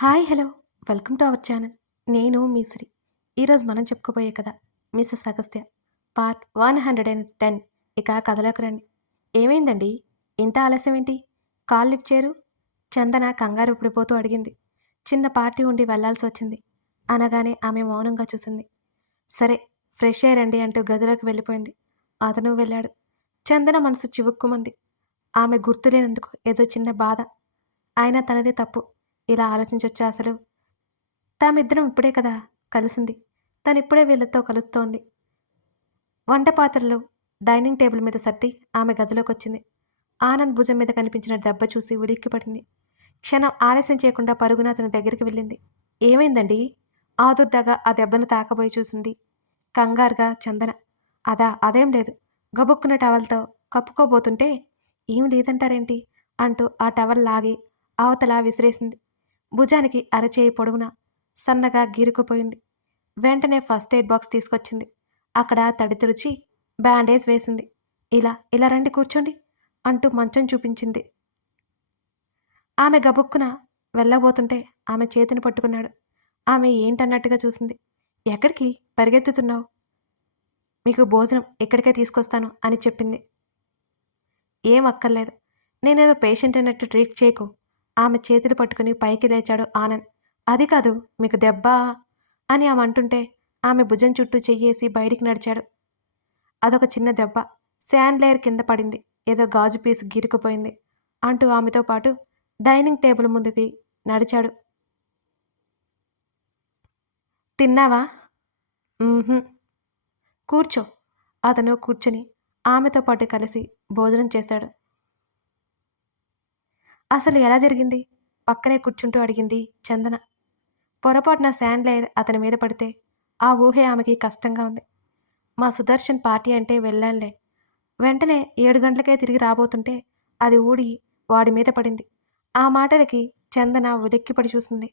Hi hello welcome to our channel. నేను మీ శ్రీ. ఈరోజు మనం చెప్పుకోబోయే కథ మిసెస్ అగస్త్య పార్ట్ 110. ఇక కథలోకి రండి. ఏమైందండి? ఇంత ఆలస్యం ఏంటి? కాల్ లిఫ్ట్ చేయరు? చందన కంగారు పడిపోతూ అడిగింది. చిన్న పార్టీ ఉండి వెళ్లాల్సి వచ్చింది అనగానే ఆమె మౌనంగా చూసింది. సరే, ఫ్రెష్ ఎయిర్ అండి అంటూ గదిలోకి వెళ్ళిపోయింది. అతను వెళ్ళాడు. చందన మనసు చివుక్కుమంది. ఆమె గుర్తులేనందుకు ఏదో చిన్న బాధ. అయినా తనదే తప్పు. ఇలా ఆలోచించొచ్చా అసలు? తామిద్దరం ఇప్పుడే కదా కలిసింది. తనిప్పుడే వీళ్ళతో కలుస్తోంది. వంట పాత్రలు డైనింగ్ టేబుల్ మీద సర్ది ఆమె గదిలోకొచ్చింది. ఆనంద్ భుజం మీద కనిపించిన దెబ్బ చూసి ఉలిక్కిపడింది. క్షణం ఆలస్యం చేయకుండా పరుగున అతని దగ్గరికి వెళ్ళింది. ఏమైందండి? ఆదుర్దాగా ఆ దెబ్బను తాకబోయి చూసింది కంగారుగా చందన. అదేం లేదు. గబుక్కున టవల్తో కప్పుకోబోతుంటే ఏం లేదంటారేంటి అంటూ ఆ టవల్ లాగి అవతల విసిరేసింది. భుజానికి అరచేయి పొడవునా సన్నగా గీరుకుపోయింది. వెంటనే ఫస్ట్ ఎయిడ్ బాక్స్ తీసుకొచ్చింది. అక్కడ తడి తుడిచి బ్యాండేజ్ వేసింది. ఇలా ఇలా రండి కూర్చోండి అంటూ మంచం చూపించింది. ఆమె గబుక్కున వెళ్ళబోతుంటే ఆమె చేతిని పట్టుకున్నాడు. ఆమె ఏంటన్నట్టుగా చూసింది. ఎక్కడికి పరిగెత్తుతున్నావు? మీకు భోజనం ఇక్కడికే తీసుకొస్తాను అని చెప్పింది. ఏం అక్కర్లేదు. నేనేదో పేషెంట్ అన్నట్టు ట్రీట్ చేయకు. ఆమె చేతులు పట్టుకుని పైకి లేచాడు ఆనంద్. అది కాదు, మీకు దెబ్బా అని ఆమె అంటుంటే ఆమె భుజం చుట్టూ చెయ్యేసి బయటికి నడిచాడు. అదొక చిన్న దెబ్బ. శాండ్ లేయర్ కింద పడింది. ఏదో గాజు పీసు గీరుకుపోయింది అంటూ ఆమెతో పాటు డైనింగ్ టేబుల్ ముందుకి నడిచాడు. తిన్నావా? "మ్మ్హ్మ్." కూర్చో. అతను కూర్చుని ఆమెతో పాటు కలిసి భోజనం చేశాడు. అసలు ఎలా జరిగింది? పక్కనే కూర్చుంటూ అడిగింది చందన. పొరపాటున శాండ్ లేయర్ అతని మీద పడితే ఆ ఊహే ఆమెకి కష్టంగా ఉంది. మా సుదర్శన్ పార్టీ అంటే వెళ్ళానులే. వెంటనే 7 గంటలకే తిరిగి రాబోతుంటే అది ఊడి వాడి మీద పడింది. ఆ మాటలకి చందన ఉలిక్కిపడి చూసింది.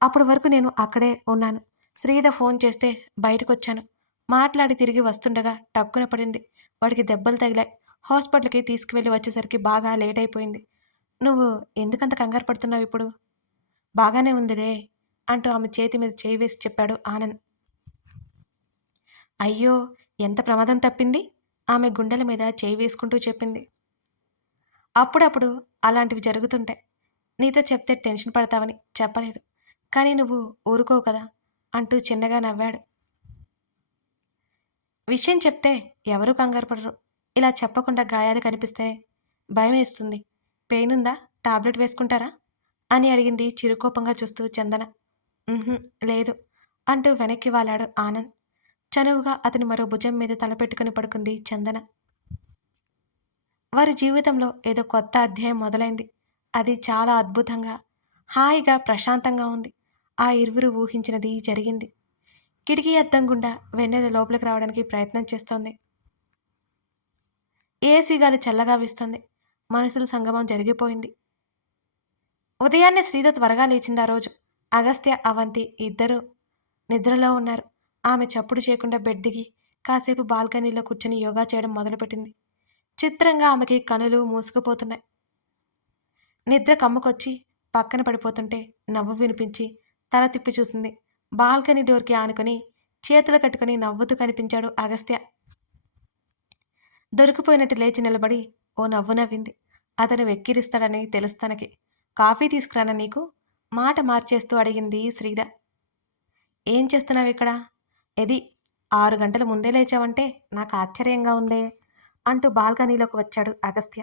అప్పటి వరకు నేను అక్కడే ఉన్నాను. శ్రీధ ఫోన్ చేస్తే బయటకొచ్చాను. మాట్లాడి తిరిగి వస్తుండగా టక్కున పడింది. వాడికి దెబ్బలు తగిలాయి. హాస్పిటల్కి తీసుకువెళ్ళి వచ్చేసరికి బాగా లేట్ అయిపోయింది. నువ్వు ఎందుకంత కంగారు పడుతున్నావు ఇప్పుడు? బాగానే ఉందిలే అంటూ ఆమె చేతి మీద చేయి వేసి చెప్పాడు ఆనంద్. అయ్యో, ఎంత ప్రమాదం తప్పింది? ఆమె గుండెల మీద చేయి వేసుకుంటూ చెప్పింది. అప్పుడప్పుడు అలాంటివి జరుగుతుంటాయి. నీతో చెప్తే టెన్షన్ పడతావని చెప్పలేదు. కానీ నువ్వు ఊరుకోవు కదా అంటూ చిన్నగా నవ్వాడు. విషయం చెప్తే ఎవరూ కంగారు పడరు. ఇలా చెప్పకుండా గాయాలు కనిపిస్తేనే భయమేస్తుంది. పెయిన్ ఉందా? టాబ్లెట్ వేసుకుంటారా అని అడిగింది చిరుకోపంగా చూస్తూ చందన. "ఉహుం, లేదు" అంటూ వెనక్కి వాలాడు ఆనంద్. చనువుగా అతని మరో భుజం మీద తలపెట్టుకుని పడుకుంది చందన. వారి జీవితంలో ఏదో కొత్త అధ్యాయం మొదలైంది. అది చాలా అద్భుతంగా, హాయిగా, ప్రశాంతంగా ఉంది. ఆ ఇరువురు ఊహించినది జరిగింది. కిటికీ అద్దం గుండా వెన్నెల లోపలికి రావడానికి ప్రయత్నం చేస్తోంది. ఏసీ గాలి చల్లగా వీస్తోంది. మనుషుల సంగమం జరిగిపోయింది. ఉదయాన్నే శ్రీధ త్వరగా లేచింది. ఆ రోజు అగస్త్య, అవంతి ఇద్దరూ నిద్రలో ఉన్నారు. ఆమె చప్పుడు చేయకుండా బెడ్ దిగి కాసేపు బాల్కనీలో కూర్చొని యోగా చేయడం మొదలుపెట్టింది. చిత్రంగా ఆమెకి కనులు మూసుకుపోతున్నాయి. నిద్ర కమ్ముకొచ్చి పక్కన పడిపోతుంటే నవ్వు వినిపించి తల తిప్పి చూసింది. బాల్కనీ డోర్కి ఆనుకొని చేతులు కట్టుకుని నవ్వుతూ కనిపించాడు అగస్త్య. దొరికిపోయినట్టు లేచి నిలబడి ఓ నవ్వు నవ్వింది. అతను వెక్కిరిస్తాడని తెలుసు తనకి. కాఫీ తీసుకురానా నీకు? మాట మార్చేస్తూ అడిగింది శ్రీధ. ఏం చేస్తున్నావు ఇక్కడ? ఎది 6 గంటల ముందే లేచావంటే నాకు ఆశ్చర్యంగా ఉందే అంటూ బాల్కనీలోకి వచ్చాడు అగస్త్య.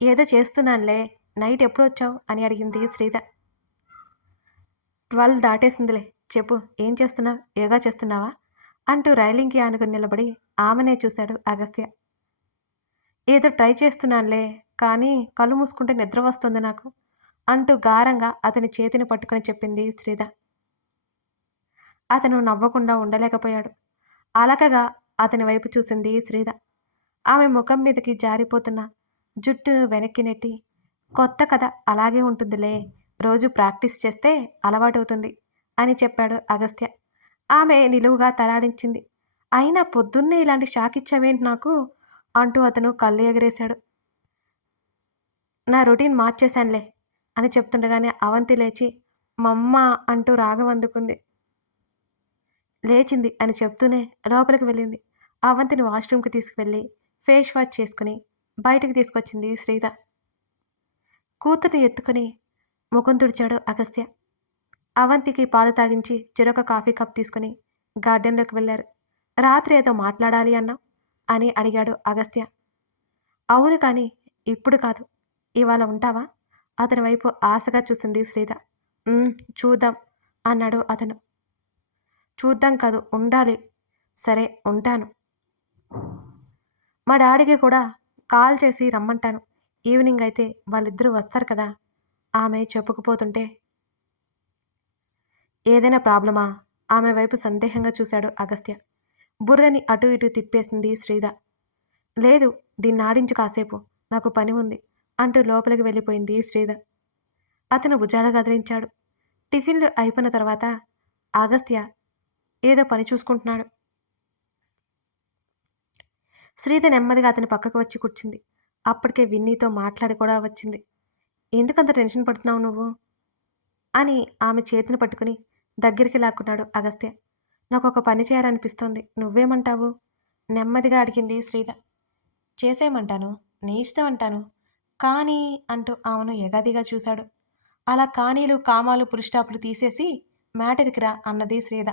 ఏదో చేస్తున్నానులే. నైట్ ఎప్పుడు వచ్చావు అని అడిగింది శ్రీధ. 12 దాటేసిందిలే. చెప్పు, ఏం చేస్తున్నావు? యోగా చేస్తున్నావా అంటూ రైలింగ్కి ఆనుకుని నిలబడి ఆమెనే చూశాడు అగస్త్య. ఏదో ట్రై చేస్తున్నానులే, కానీ కళ్ళు మూసుకుంటే నిద్ర వస్తుంది నాకు అంటూ గారంగా అతని చేతిని పట్టుకొని చెప్పింది శ్రీధ. అతను నవ్వకుండా ఉండలేకపోయాడు. అలకగా అతని వైపు చూసింది శ్రీధ. ఆమె ముఖం మీదకి జారిపోతున్న జుట్టును వెనక్కి నెట్టి, కొత్త కథ అలాగే ఉంటుందిలే, రోజు ప్రాక్టీస్ చేస్తే అలవాటవుతుంది అని చెప్పాడు అగస్త్య. ఆమె నిలువుగా తలాడించింది. అయినా పొద్దున్నే ఇలాంటి షాక్ ఇచ్చావేంటి నాకు అంటూ అతను కళ్ళు ఎగరేశాడు. నా రొటీన్ మార్చేశానులే అని చెప్తుండగానే అవంతి లేచి మమ్మ అంటూ రాగం అందుకుంది. లేచింది అని చెప్తూనే లోపలికి వెళ్ళింది. అవంతిని వాష్రూమ్కి తీసుకువెళ్ళి ఫేస్ వాష్ చేసుకుని బయటికి తీసుకొచ్చింది శ్రీద. కూతుర్ని ఎత్తుకుని ముఖం తుడిచాడు అగస్త్య. అవంతికి పాలు తాగించి చెరొక కాఫీ కప్ తీసుకుని గార్డెన్లోకి వెళ్ళారు. రాత్రి ఏదో మాట్లాడాలి అన్నావు అని అడిగాడు అగస్త్య. అవును, కానీ ఇప్పుడు కాదు, ఇవాళ ఉంటావా? అతని వైపు ఆశగా చూసింది శ్రీద. చూద్దాం అన్నాడు అతను. చూద్దాం కాదు, ఉండాలి. సరే ఉంటాను. మా డాడీకి కూడా కాల్ చేసి రమ్మంటాను. ఈవినింగ్ అయితే వాళ్ళిద్దరూ వస్తారు కదా. ఆమె చెప్పుకుపోతుంటే ఏదైనా ప్రాబ్లమా? ఆమె వైపు సందేహంగా చూశాడు అగస్త్య. బుర్రని అటు ఇటు తిప్పేసింది శ్రీద. లేదు, దీన్ని ఆడించు కాసేపు, నాకు పని ఉంది అంటూ లోపలికి వెళ్ళిపోయింది శ్రీద. అతను భుజాలు గదిలించాడు. టిఫిన్లు అయిపోయిన తర్వాత అగస్త్య ఏదో పని చూసుకుంటున్నాడు. శ్రీద నెమ్మదిగా అతని పక్కకు వచ్చి కూర్చుంది. అప్పటికే విన్నీతో మాట్లాడి కూడా వచ్చింది. ఎందుకంత టెన్షన్ పడుతున్నావు నువ్వు అని ఆమె చేతిని పట్టుకుని దగ్గరికి లాక్కున్నాడు అగస్త్య. నాకు ఒక పని చేయాలనిపిస్తోంది, నువ్వేమంటావు? నెమ్మదిగా అడిగింది శ్రీద. చేసేయమంటాను, నీ ఇష్టం అంటాను, కానీ అంటూ ఆమెను ఎగాదిగా చూశాడు. అలా కానీలు కామాలు పులిస్టాపులు తీసేసి మ్యాటర్కి రా అన్నది శ్రీద.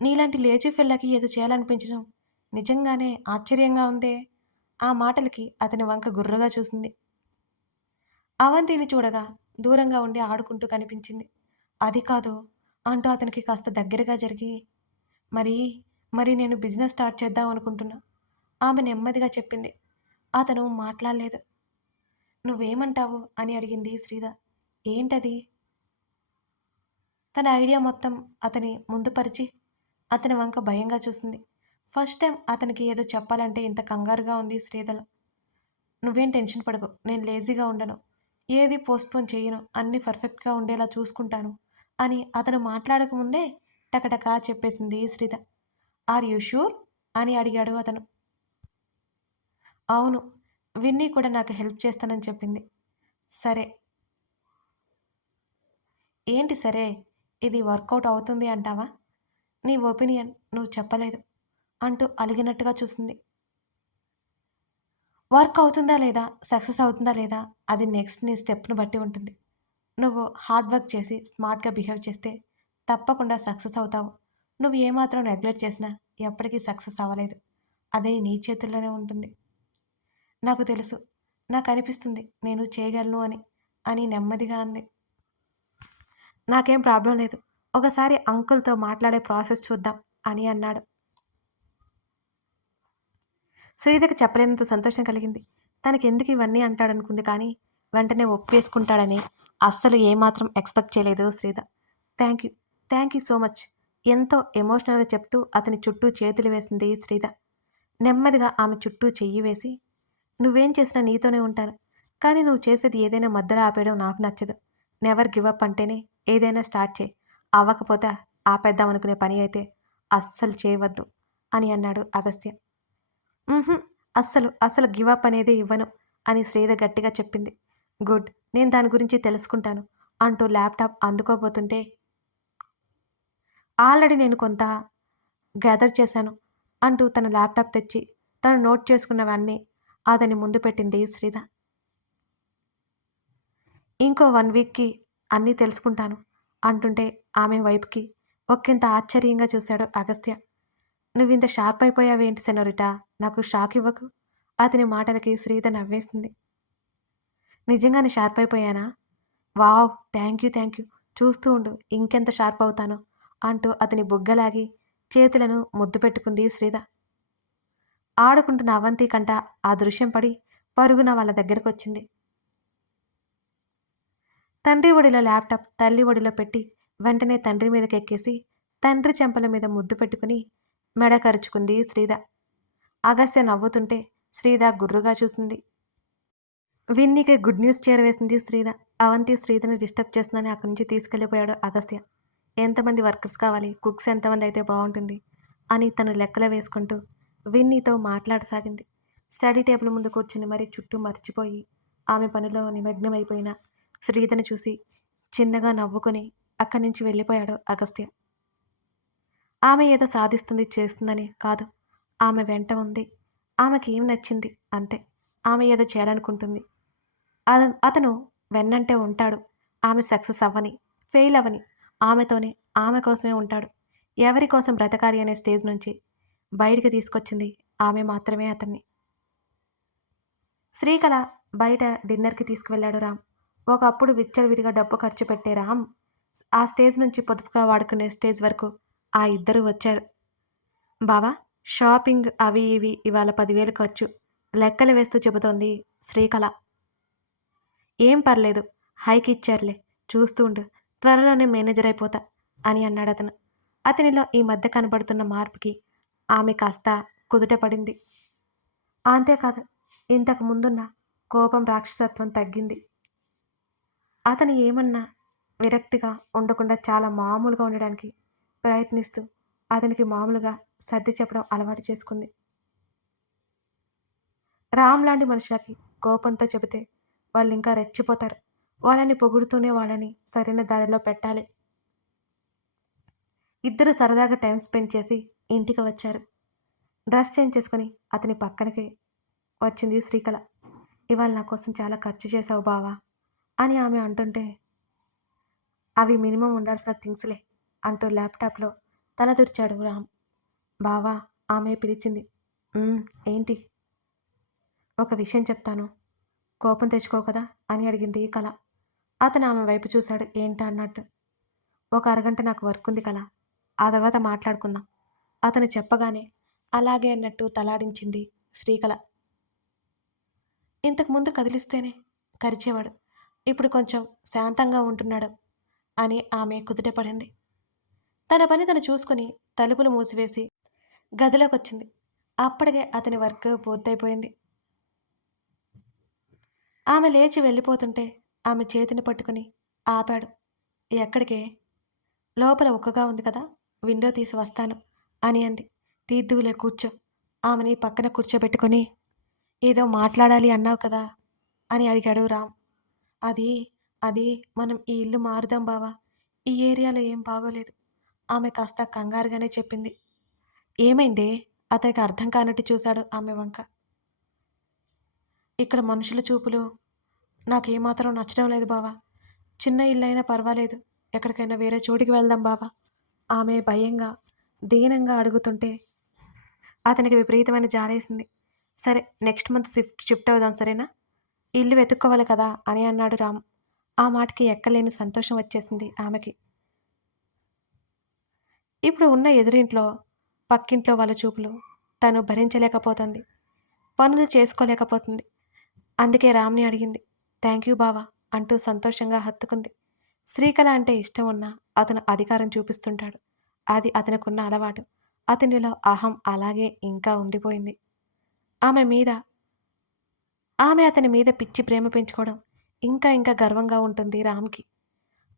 నీలాంటి లేజీ ఫిల్లకి ఏదో చేయాలనిపించడం నిజంగానే ఆశ్చర్యంగా ఉందే. ఆ మాటలకి అతని వంక గుర్రగా చూసింది. అవంతిని చూడగా దూరంగా ఉండి ఆడుకుంటూ కనిపించింది. అది కాదు అంటూ అతనికి కాస్త దగ్గరగా జరిగి, మరి మరి నేను బిజినెస్ స్టార్ట్ చేద్దాం అనుకుంటున్నా ఆమె నెమ్మదిగా చెప్పింది. అతను మాట్లాడలేదు. నువ్వేమంటావు అని అడిగింది శ్రీద. ఏంటది? తన ఐడియా మొత్తం అతని ముందుపరిచి అతని వంక భయంగా చూసింది. ఫస్ట్ టైం అతనికి ఏదో చెప్పాలంటే ఇంత కంగారుగా ఉంది శ్రీదలో. నువ్వేం టెన్షన్ పడకు, నేను లేజీగా ఉండను, ఏది పోస్ట్పోన్ చేయను, అన్నీ పర్ఫెక్ట్గా ఉండేలా చూసుకుంటాను అని అతను మాట్లాడకముందే టకటకా చెప్పేసింది శ్రీద. ఆర్ యూ షూర్ అని అడిగాడు అతను. అవును, విన్నీ కూడా నాకు హెల్ప్ చేస్తానని చెప్పింది. సరే. ఏంటి సరే? ఇది వర్కౌట్ అవుతుంది అంటావా? నీ ఒపీనియన్ నువ్వు చెప్పలేదు అంటూ అలిగినట్టుగా చూసింది. వర్క్ అవుతుందా లేదా, సక్సెస్ అవుతుందా లేదా, అది నెక్స్ట్ నీ స్టెప్ను బట్టి ఉంటుంది. నువ్వు హార్డ్ వర్క్ చేసి స్మార్ట్గా బిహేవ్ చేస్తే తప్పకుండా సక్సెస్ అవుతావు. నువ్వు ఏమాత్రం నెగ్లెక్ట్ చేసినా ఎప్పటికీ సక్సెస్ అవ్వలేదు. అదే నీ చేతుల్లోనే ఉంటుంది. నాకు తెలుసు, నాకు అనిపిస్తుంది నేను చేయగలను అని అని నెమ్మదిగా అంది. నాకేం ప్రాబ్లం లేదు, ఒకసారి అంకుల్తో మాట్లాడే ప్రాసెస్ చూద్దాం అని అన్నాడు. శ్రీధకి చెప్పలేనంత సంతోషం కలిగింది. తనకెందుకు ఇవన్నీ అంటాడనుకుంది, కానీ వెంటనే ఒప్పేసుకుంటాడని అస్సలు ఏమాత్రం ఎక్స్పెక్ట్ చేయలేదు Sridha. Thank you, thank you so much ఎంతో ఎమోషనల్గా చెప్తూ అతని చుట్టూ చేతులు వేసింది శ్రీధ. నెమ్మదిగా ఆమె చుట్టూ చెయ్యి వేసి, నువ్వేం చేసినా నీతోనే ఉంటాను, కానీ నువ్వు చేసేది ఏదైనా మధ్యలో ఆపేయడం నాకు నచ్చదు. నెవర్ గివ్ అప్ అంటేనే ఏదైనా స్టార్ట్ చేయి, అవ్వకపోతే ఆపేద్దాం అనుకునే పని అయితే అస్సలు చేయవద్దు అని అన్నాడు అగస్త్య. అస్సలు అస్సలు గివ్ అప్ అనేది ఇవ్వను అని శ్రీధ గట్టిగా చెప్పింది. గుడ్, నేను దాని గురించి తెలుసుకుంటాను అంటూ ల్యాప్టాప్ అందుకోబోతుంటే, ఆల్రెడీ నేను కొంత గ్యాదర్ చేశాను అంటూ తన ల్యాప్టాప్ తెచ్చి తను నోట్ చేసుకున్నవన్నీ అతని ముందు పెట్టింది శ్రీధ. ఇంకో 1 వీక్కి అన్నీ తెలుసుకుంటాను అంటుంటే ఆమె వైపుకి ఒకంత ఆశ్చర్యంగా చూశాడు అగస్త్య. నువ్వింత షార్ప్ అయిపోయావేంటి సెనోరిటా, నాకు షాక్ ఇవ్వకు. అతని మాటలకి శ్రీధ నవ్వేసింది. నిజంగానే షార్ప్ అయిపోయానా? Wow, thank you thank you, చూస్తూ ఉండు ఇంకెంత షార్ప్ అవుతానో అంటూ అతని బుగ్గలాగి చేతులను ముద్దు పెట్టుకుంది శ్రీధ. ఆడుకుంటున్న అవంతి కంట ఆ దృశ్యం పడి పరుగున వాళ్ళ దగ్గరకు వచ్చింది. తండ్రి ఒడిలో ల్యాప్టాప్ తల్లి ఒడిలో పెట్టి వెంటనే తండ్రి మీదకి ఎక్కేసి తండ్రి చెంపల మీద ముద్దు పెట్టుకుని మెడ కరుచుకుంది శ్రీధ. అగస్త్య నవ్వుతుంటే శ్రీధ గుర్రుగా చూసింది. విన్నీకి గుడ్ న్యూస్ చేరవేసింది శ్రీధ. అవంతి శ్రీధని డిస్టర్బ్ చేస్తుందని అక్కడి నుంచి తీసుకెళ్ళిపోయాడు అగస్త్య. ఎంతమంది వర్కర్స్ కావాలి, కుక్స్ ఎంతమంది అయితే బాగుంటుంది అని తను లెక్కలు వేసుకుంటూ విన్నీతో మాట్లాడసాగింది. స్టడీ టేబుల్ ముందు కూర్చుని మరీ చుట్టూ మర్చిపోయి ఆమె పనిలో నిమగ్నమైపోయిన శ్రీధని చూసి చిన్నగా నవ్వుకొని అక్కడి నుంచి వెళ్ళిపోయాడు అగస్త్య. ఆమె ఏదో సాధిస్తుంది, చేస్తుందని కాదు. ఆమె వెంట ఉంది. ఆమెకి ఏం నచ్చింది అంతే. ఆమె ఏదో చేయాలనుకుంటుంది. అతను వెన్నంటే ఉంటాడు. ఆమె సక్సెస్ అవ్వని, ఫెయిల్ అవ్వని ఆమెతోనే, ఆమె కోసమే ఉంటాడు. ఎవరి కోసం బ్రతకాలి అనే స్టేజ్ నుంచి బయటికి తీసుకొచ్చింది ఆమె మాత్రమే అతన్ని. శ్రీకళ బయట డిన్నర్‌కి తీసుకువెళ్ళాడు రామ్. ఒకప్పుడు విచ్చలవిడిగా డబ్బు ఖర్చు పెట్టే రామ్, ఆ స్టేజ్ నుంచి పొదుపుగా వాడుకునే స్టేజ్ వరకు ఆ ఇద్దరు వచ్చారు. బావా, షాపింగ్ అవి ఇవి ఇవాళ 10,000 ఖర్చు. లెక్కలు వేస్తూ చెబుతోంది శ్రీకళ. ఏం పర్లేదు, హైక్ ఇచ్చారులే, చూస్తూ ఉండు, త్వరలోనే మేనేజర్ అయిపోతా అని అన్నాడతను. అతనిలో ఈ మధ్య కనబడుతున్న మార్పుకి ఆమె కాస్త కుదుట పడింది. అంతేకాదు, ఇంతకు ముందున్న కోపం, రాక్షసత్వం తగ్గింది. అతను ఏమన్నా విరక్తిగా ఉండకుండా చాలా మామూలుగా ఉండడానికి ప్రయత్నిస్తూ అతనికి మామూలుగా సర్ది చెప్పడం అలవాటు చేసుకుంది. రామ్ లాంటి మనుషులకి కోపంతో చెబితే వాళ్ళు ఇంకా రెచ్చిపోతారు. వాళ్ళని పొగుడుతూనే వాళ్ళని సరైన దారిలో పెట్టాలి. ఇద్దరు సరదాగా టైం స్పెండ్ చేసి ఇంటికి వచ్చారు. డ్రెస్ చేంజ్ చేసుకుని అతని పక్కనకి వచ్చింది శ్రీకళ. ఇవాళ నా కోసం చాలా ఖర్చు చేసావు బావా అని ఆమె అంటుంటే, అవి మినిమం ఉండాల్సిన థింగ్స్‌లే అంటూ ల్యాప్‌టాప్‌లో తలదూర్చాడు రామ్. బావా, ఆమె పిలిచింది. ఏంటి? ఒక విషయం చెప్తాను. కోపం తెచ్చుకోవు కదా అని అడిగింది కళ. అతను ఆమె వైపు చూశాడు ఏంటా అన్నట్టు. ఒక అరగంట నాకు వర్క్ ఉంది కళ, ఆ తర్వాత మాట్లాడుకుందాం అతను చెప్పగానే అలాగే అన్నట్టు తలాడించింది శ్రీకళ. ఇంతకుముందు కదిలిస్తేనే కరిచేవాడు, ఇప్పుడు కొంచెం శాంతంగా ఉంటున్నాడు అని ఆమె కుదుటపడింది. తన పని తను చూసుకుని తలుపులు మూసివేసి గదిలోకొచ్చింది. అప్పటికే అతని వర్క్ పూర్తయిపోయింది. ఆమె లేచి వెళ్ళిపోతుంటే ఆమె చేతిని పట్టుకుని ఆపాడు. ఎక్కడికే? లోపల ఉక్కగా ఉంది కదా, విండో తీసి వస్తాను అని అంది. తీద్దువులే, కూర్చో. ఆమెని పక్కన కూర్చోబెట్టుకొని, ఏదో మాట్లాడాలి అన్నావు కదా అని అడిగాడు రామ్. అది అది మనం ఈ ఇల్లు మారుదాం బావా, ఈ ఏరియాలో ఏం బాగోలేదు. ఆమె కాస్త కంగారుగానే చెప్పింది. ఏమైందే? అతనికి అర్థం కానట్టు చూశాడు ఆమె వంక. ఇక్కడ మనుషుల చూపులు నాకేమాత్రం నచ్చడం లేదు బావా. చిన్న ఇల్లైనా పర్వాలేదు, ఎక్కడికైనా వేరే చోటికి వెళ్దాం బావా. ఆమె భయంగా, దీనంగా అడుగుతుంటే అతనికి విపరీతమైన జాలేసింది. సరే, నెక్స్ట్ మంత్ షిఫ్ట్ అవుదాం సరేనా? ఇల్లు వెతుక్కోవాలి కదా అని అన్నాడు రామ్. ఆ మాటకి ఎక్కలేని సంతోషం వచ్చేసింది ఆమెకి. ఇప్పుడు ఉన్న ఎదురింట్లో, పక్కింట్లో వాళ్ళ చూపులు తను భరించలేకపోతుంది, పనులు చేసుకోలేకపోతుంది. అందుకే రామ్ని అడిగింది. థ్యాంక్ యూ బావా అంటూ సంతోషంగా హత్తుకుంది. శ్రీకళ అంటే ఇష్టం ఉన్నా అతను అధికారం చూపిస్తుంటాడు. అది అతనికున్న అలవాటు. అతనిలో అహం అలాగే ఇంకా ఉండిపోయింది. ఆమె మీద ఆమె అతని మీద పిచ్చి ప్రేమ పెంచుకోవడం ఇంకా ఇంకా గర్వంగా ఉంటుంది రామ్కి.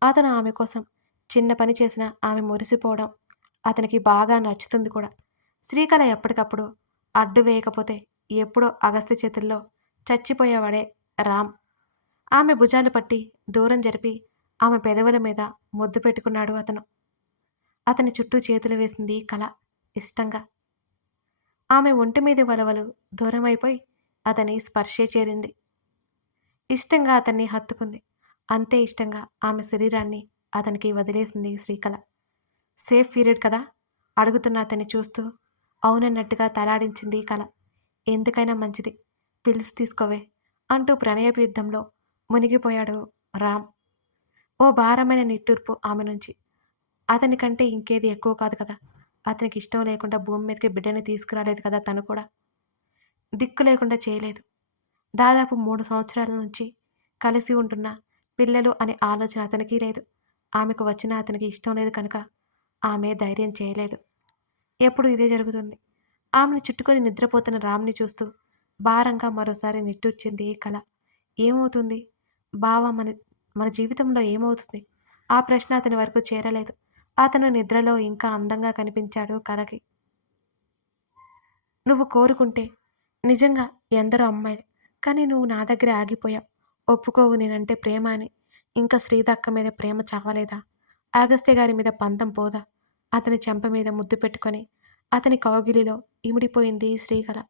అతను ఆమె కోసం చిన్న పని చేసినా ఆమె మురిసిపోవడం అతనికి బాగా నచ్చుతుంది కూడా. శ్రీకళ ఎప్పటికప్పుడు అడ్డు వేయకపోతే ఎప్పుడో అగస్త్య చేతుల్లో చచ్చిపోయేవాడే రామ్. ఆమె భుజాలు పట్టి దూరం జరిపి ఆమె పెదవుల మీద ముద్దు పెట్టుకున్నాడు అతను. అతని చుట్టూ చేతులు వేసింది కళ ఇష్టంగా. ఆమె ఒంటి మీద వలవలు దూరమైపోయి అతని స్పర్శే చేరింది. ఇష్టంగా అతన్ని హత్తుకుంది. అంతే ఇష్టంగా ఆమె శరీరాన్ని అతనికి వదిలేసింది శ్రీకళ. సేఫ్ పీరియడ్ కదా అడుగుతున్న అతన్ని చూస్తూ అవునన్నట్టుగా తలాడించింది కళ. ఎందుకైనా మంచిది, పిల్స్ తీసుకోవే అంటూ ప్రణయపు యుద్ధంలో మునిగిపోయాడు రామ్. ఓ భారమైన నిట్టూర్పు ఆమె నుంచి. అతనికంటే ఇంకేది ఎక్కువ కాదు కదా. అతనికి ఇష్టం లేకుండా భూమి మీదకి బిడ్డని తీసుకురాలేదు కదా. తను కూడా దిక్కు లేకుండా చేయలేదు. దాదాపు 3 సంవత్సరాల నుంచి కలిసి ఉంటున్న పిల్లలు అనే ఆలోచన అతనికి లేదు. ఆమెకు వచ్చినా అతనికి ఇష్టం లేదు కనుక ఆమె ధైర్యం చేయలేదు. ఎప్పుడు ఇదే జరుగుతుంది. ఆమెను చుట్టుకొని నిద్రపోతున్న రామ్ని చూస్తూ భారంగా మరోసారి నిట్టూర్చింది కళ. ఏమవుతుంది బావ, మన మన జీవితంలో ఏమవుతుంది? ఆ ప్రశ్న అతని వరకు చేరలేదు. అతను నిద్రలో ఇంకా అందంగా కనిపించాడు కళకి. నువ్వు కోరుకుంటే నిజంగా ఎందరో అమ్మాయిలు, కానీ నువ్వు నా దగ్గర ఆగిపోయావు. ఒప్పుకోవు నేనంటే ప్రేమ అని. ఇంకా శ్రీదక్క మీద ప్రేమ చావలేదా? అగస్త్య గారి మీద పంతం పోదా? అతని చెంప మీద ముద్దు పెట్టుకొని, అతని కౌగిలిలో ఇమిడిపోయింది శ్రీకళ.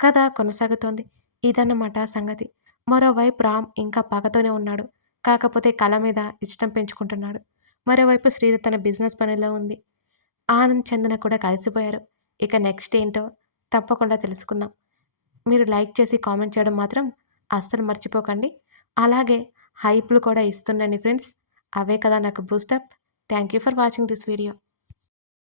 కథ కొనసాగుతోంది. ఇదన్నమాట సంగతి. మరోవైపు రామ్ ఇంకా పగతోనే ఉన్నాడు. కాకపోతే కళ మీద ఇష్టం పెంచుకుంటున్నాడు. మరోవైపు శ్రీధర్ తన బిజినెస్ పనిలో ఉంది. ఆనంద్, చందన కూడా కలిసిపోయారు. ఇక నెక్స్ట్ ఏంటో తప్పకుండా తెలుసుకుందాం. మీరు లైక్ చేసి కామెంట్ చేయడం మాత్రం అస్సలు మర్చిపోకండి. అలాగే హైప్‌లు కూడా ఇస్తుండండి ఫ్రెండ్స్. అవే కదా నాకు boost up. Thank you for watching this video.